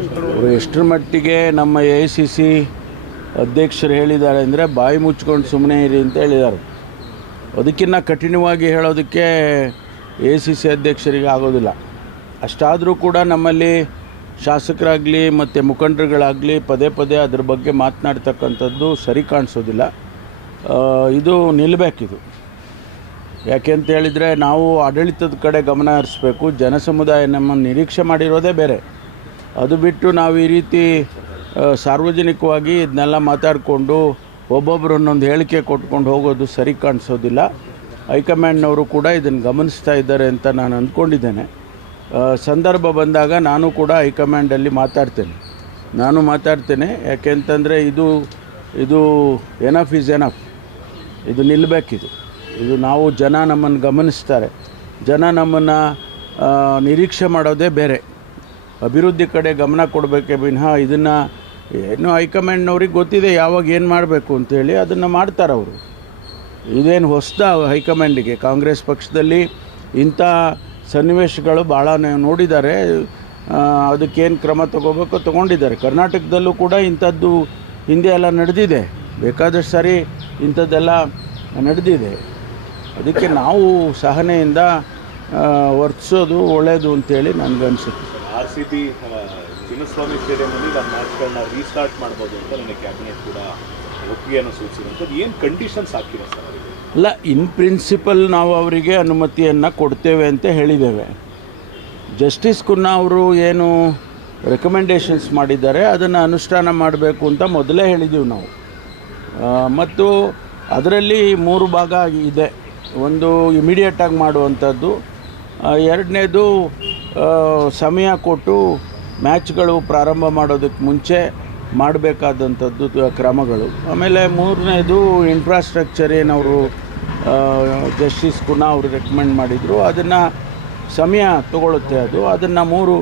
ಅವರು ಎಷ್ಟರ ಮಟ್ಟಿಗೆ ನಮ್ಮ AICC ಅಧ್ಯಕ್ಷರು ಹೇಳಿದ್ದಾರೆ ಅಂದರೆ ಬಾಯಿ ಮುಚ್ಕೊಂಡು ಸುಮ್ಮನೆ ಇರಿ ಅಂತ ಹೇಳಿದ್ದಾರೆ. ಅದಕ್ಕಿಂತ ಕಠಿಣವಾಗಿ ಹೇಳೋದಕ್ಕೆ AICC ಅಧ್ಯಕ್ಷರಿಗೆ ಆಗೋದಿಲ್ಲ. ಅಷ್ಟಾದರೂ ಕೂಡ ನಮ್ಮಲ್ಲಿ ಶಾಸಕರಾಗಲಿ ಮತ್ತು ಮುಖಂಡರುಗಳಾಗಲಿ ಪದೇ ಪದೇ ಅದ್ರ ಬಗ್ಗೆ ಮಾತನಾಡ್ತಕ್ಕಂಥದ್ದು ಸರಿ ಕಾಣಿಸೋದಿಲ್ಲ. ಇದು ನಿಲ್ಲಬೇಕಿದು. ಯಾಕೆ ಅಂತ ಹೇಳಿದರೆ ನಾವು ಆಡಳಿತದ ಕಡೆ ಗಮನ ಹರಿಸಬೇಕು. ಜನಸಮುದಾಯ ನಮ್ಮನ್ನು ನಿರೀಕ್ಷೆ ಮಾಡಿರೋದೇ ಬೇರೆ. ಅದು ಬಿಟ್ಟು ನಾವು ಈ ರೀತಿ ಸಾರ್ವಜನಿಕವಾಗಿ ಇದನ್ನೆಲ್ಲ ಮಾತಾಡಿಕೊಂಡು ಒಬ್ಬೊಬ್ಬರು ಒಂದೊಂದು ಹೇಳಿಕೆ ಕೊಟ್ಕೊಂಡು ಹೋಗೋದು ಸರಿ ಕಾಣಿಸೋದಿಲ್ಲ. ಹೈಕಮಾಂಡ್ನವರು ಕೂಡ ಇದನ್ನು ಗಮನಿಸ್ತಾ ಇದ್ದಾರೆ ಅಂತ ನಾನು ಅಂದ್ಕೊಂಡಿದ್ದೇನೆ. ಸಂದರ್ಭ ಬಂದಾಗ ನಾನು ಕೂಡ ಹೈಕಮಾಂಡಲ್ಲಿ ಮಾತಾಡ್ತೇನೆ. ಯಾಕೆಂತಂದರೆ ಇದು ಎನಫ್ ಈಸ್ ಎನಫ್. ಇದು ನಿಲ್ಲಬೇಕಿದು ನಾವು ಜನ ನಮ್ಮನ್ನು ಗಮನಿಸ್ತಾರೆ. ಜನ ನಮ್ಮನ್ನು ನಿರೀಕ್ಷೆ ಮಾಡೋದೇ ಬೇರೆ. ಅಭಿವೃದ್ಧಿ ಕಡೆ ಗಮನ ಕೊಡಬೇಕೇ ವಿನಃ ಇದನ್ನು ಏನು ಹೈಕಮಾಂಡ್ನವ್ರಿಗೆ ಗೊತ್ತಿದೆ ಯಾವಾಗ ಏನು ಮಾಡಬೇಕು ಅಂತೇಳಿ ಅದನ್ನು ಮಾಡ್ತಾರೆ ಅವರು. ಇದೇನು ಹೊಸದ ಹೈಕಮಾಂಡಿಗೆ? ಕಾಂಗ್ರೆಸ್ ಪಕ್ಷದಲ್ಲಿ ಇಂಥ ಸನ್ನಿವೇಶಗಳು ಭಾಳ ನೋಡಿದ್ದಾರೆ. ಅದಕ್ಕೇನು ಕ್ರಮ ತಗೋಬೇಕು ತಗೊಂಡಿದ್ದಾರೆ. ಕರ್ನಾಟಕದಲ್ಲೂ ಕೂಡ ಇಂಥದ್ದು ಹಿಂದೆ ಎಲ್ಲ ನಡೆದಿದೆ, ಬೇಕಾದಷ್ಟು ಸಾರಿ ಇಂಥದ್ದೆಲ್ಲ ನಡೆದಿದೆ. ಅದಕ್ಕೆ ನಾವು ಸಹನೆಯಿಂದ ವರ್ತಿಸೋದು ಒಳ್ಳೆಯದು ಅಂತೇಳಿ ನನಗನ್ಸುತ್ತೆ. RCB ಚಿನ್ನಸ್ವಾಮಿ ಸ್ಟೇಡಿಯಂನಲ್ಲಿ ನಮ್ಮ ಮ್ಯಾಚ್ಗಳನ್ನ ರೀಸ್ಟಾರ್ಟ್ ಮಾಡ್ಬೋದು ಅಂತ ನನ್ನ ಕ್ಯಾಬಿನೆಟ್ ಕೂಡ ಒಪ್ಪಿಗೆಯನ್ನು ಸೂಚಿಸಿರುವಂಥದ್ದು. ಏನು ಕಂಡೀಷನ್ಸ್ ಹಾಕಿರೋ ಸರ್ ಅವರಿಗೆ? ಅಲ್ಲ, ಇನ್ ಪ್ರಿನ್ಸಿಪಲ್ ನಾವು ಅವರಿಗೆ ಅನುಮತಿಯನ್ನು ಕೊಡ್ತೇವೆ ಅಂತ ಹೇಳಿದ್ದೇವೆ. ಜಸ್ಟಿಸ್ ಕುನ್ನಾ ಅವರು ಏನು ರೆಕಮೆಂಡೇಷನ್ಸ್ ಮಾಡಿದ್ದಾರೆ ಅದನ್ನು ಅನುಷ್ಠಾನ ಮಾಡಬೇಕು ಅಂತ ಮೊದಲೇ ಹೇಳಿದ್ದೀವಿ ನಾವು. ಮತ್ತು ಅದರಲ್ಲಿ 3 ಭಾಗ ಇದೆ. ಒಂದು ಇಮಿಡಿಯೇಟಾಗಿ ಮಾಡುವಂಥದ್ದು, ಎರಡನೇದು ಸಮಯ ಕೊಟ್ಟು ಮ್ಯಾಚ್ಗಳು ಪ್ರಾರಂಭ ಮಾಡೋದಕ್ಕೆ ಮುಂಚೆ ಮಾಡಬೇಕಾದಂಥದ್ದು ಕ್ರಮಗಳು, ಆಮೇಲೆ 3ನೇದು ಇನ್ಫ್ರಾಸ್ಟ್ರಕ್ಚರ್ ಏನವರು ಜಸ್ಟಿಸ್ ಕುನ್ನಾ ಅವರು ರೆಕಮೆಂಡ್ ಮಾಡಿದರು ಅದನ್ನು ಸಮಯ ತಗೊಳ್ಳುತ್ತೆ. ಅದನ್ನು 3